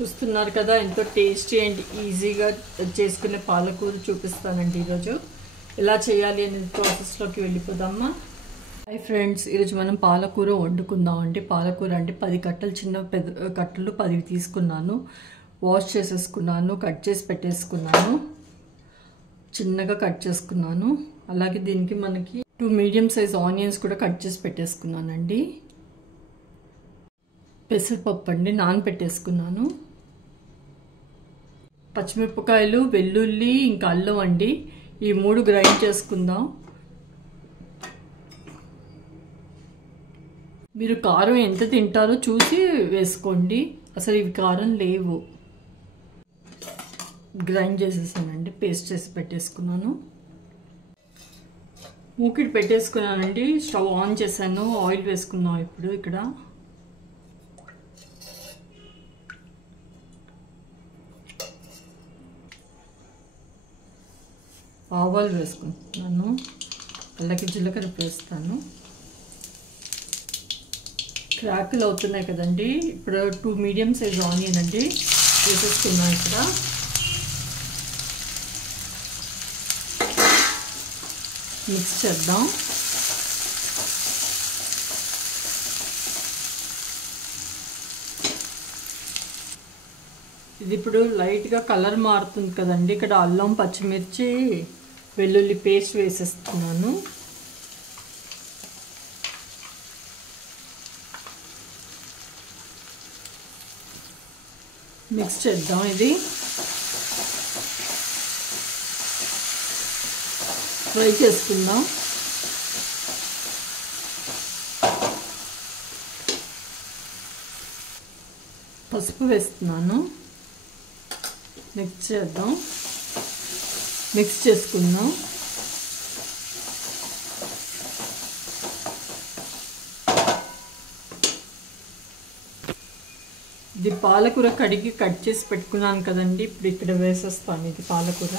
చూస్తున్నారు కదా ఎంతో టేస్టీ అండ్ ఈజీగా చేసుకునే పాలకూర చూపిస్తానండి ఈరోజు ఎలా చేయాలి అనే ప్రాసెస్లోకి వెళ్ళిపోదామా. హై ఫ్రెండ్స్, ఈరోజు మనం పాలకూర వండుకుందామండి. పాలకూర అంటే 10 కట్టలు చిన్న పెద్ద కట్టలు 10 తీసుకున్నాను. వాష్ చేసేసుకున్నాను, కట్ చేసి పెట్టేసుకున్నాను, చిన్నగా కట్ చేసుకున్నాను. అలాగే దీనికి మనకి 2 మీడియం సైజ్ ఆనియన్స్ కూడా కట్ చేసి పెట్టేసుకున్నానండి. పెసరపప్పు అండి నానబెట్టేసుకున్నాను. పచ్చిమిరపకాయలు, వెల్లుల్లి, ఇంకా అల్లం అండి. ఈ 3 గ్రైండ్ చేసుకుందాం. మీరు కారం ఎంత తింటారో చూసి వేసుకోండి. అసలు ఇవి కారం లేవు. గ్రైండ్ చేసేసానండి, పేస్ట్ చేసి పెట్టేసుకున్నాను. మూకిడి పెట్టేసుకున్నానండి. స్టవ్ ఆన్ చేశాను. ఆయిల్ వేసుకుందాం ఇప్పుడు. ఇక్కడ ఆవాలు వేసుకుంటున్నాను, అలాగే జీలకర్ర వేస్తాను. క్రాకులు అవుతున్నాయి కదండి. ఇప్పుడు 2 మీడియం సైజ్ ఆనియన్ అండి వేసేసుకున్నాను. ఇక్కడ మిక్స్ చేద్దాం. ఇది ఇప్పుడు లైట్గా కలర్ మారుతుంది కదండి. ఇక్కడ అల్లం, పచ్చిమిర్చి, వెల్లుల్లి పేస్ట్ వేసేస్తున్నాను. మిక్స్ చేద్దాం. ఇది ఫ్రై చేసుకుందాం. పసుపు వేస్తున్నాను. మిక్స్ చేద్దాం. మిక్స్ చేసుకుందాం. ఇది పాలకూర కడిగి కట్ చేసి పెట్టుకున్నాను కదండి. ఇప్పుడు ఇక్కడ వేసేస్తాను. ఇది పాలకూర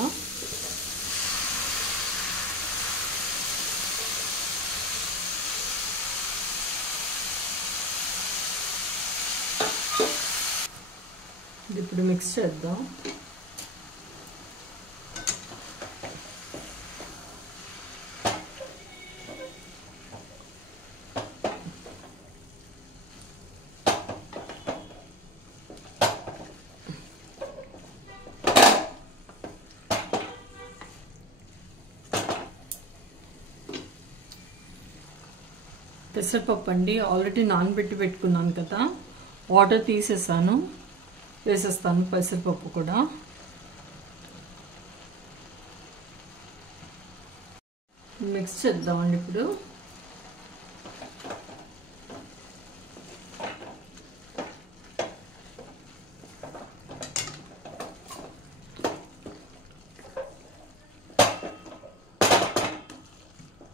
ఇది ఇప్పుడు మిక్స్ చేద్దాం. పెసరపప్పు అండి ఆల్రెడీ నానబెట్టి పెట్టుకున్నాను కదా, వాటర్ తీసేసాను. వేసేస్తాను పెసరపప్పు కూడా. మిక్స్ చేద్దామండి. ఇప్పుడు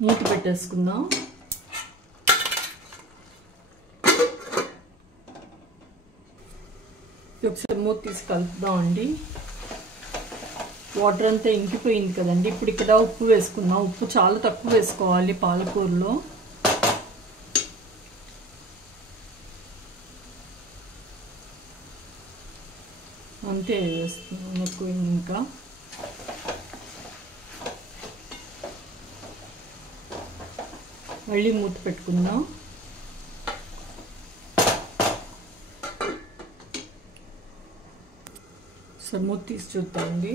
మూత పెట్టేసుకుందాం. ఒకసారి మూత తీసి కలుపుదామండి. వాటర్ అంతా ఇంకిపోయింది కదండి. ఇప్పుడు ఇక్కడ ఉప్పు వేసుకుందాం. ఉప్పు చాలా తక్కువ వేసుకోవాలి పాలకూరలో. అంతే వేస్తున్నాం, ఎక్కువ ఇంకా. మళ్ళీ మూత పెట్టుకుందాం. సో మూత తీసి చూద్దామండి.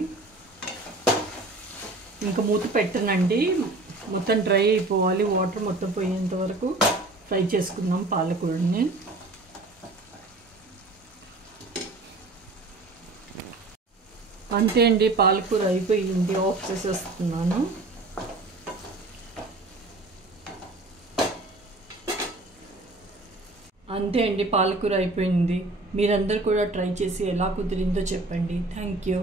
ఇంకా మూత పెట్టనండి. మొత్తం డ్రై అయిపోవాలి. వాటర్ మొత్తం పోయేంత వరకు ఫ్రై చేసుకుందాం పాలకూరని. అంతే అండి, పాలకూర అయిపోయింది. ఆఫ్ చేసేస్తున్నాను. అంతే అండి, పాలకూర అయిపోయింది. మీరందరూ కూడా ట్రై చేసి ఎలా కుదిరిందో చెప్పండి. Thank you.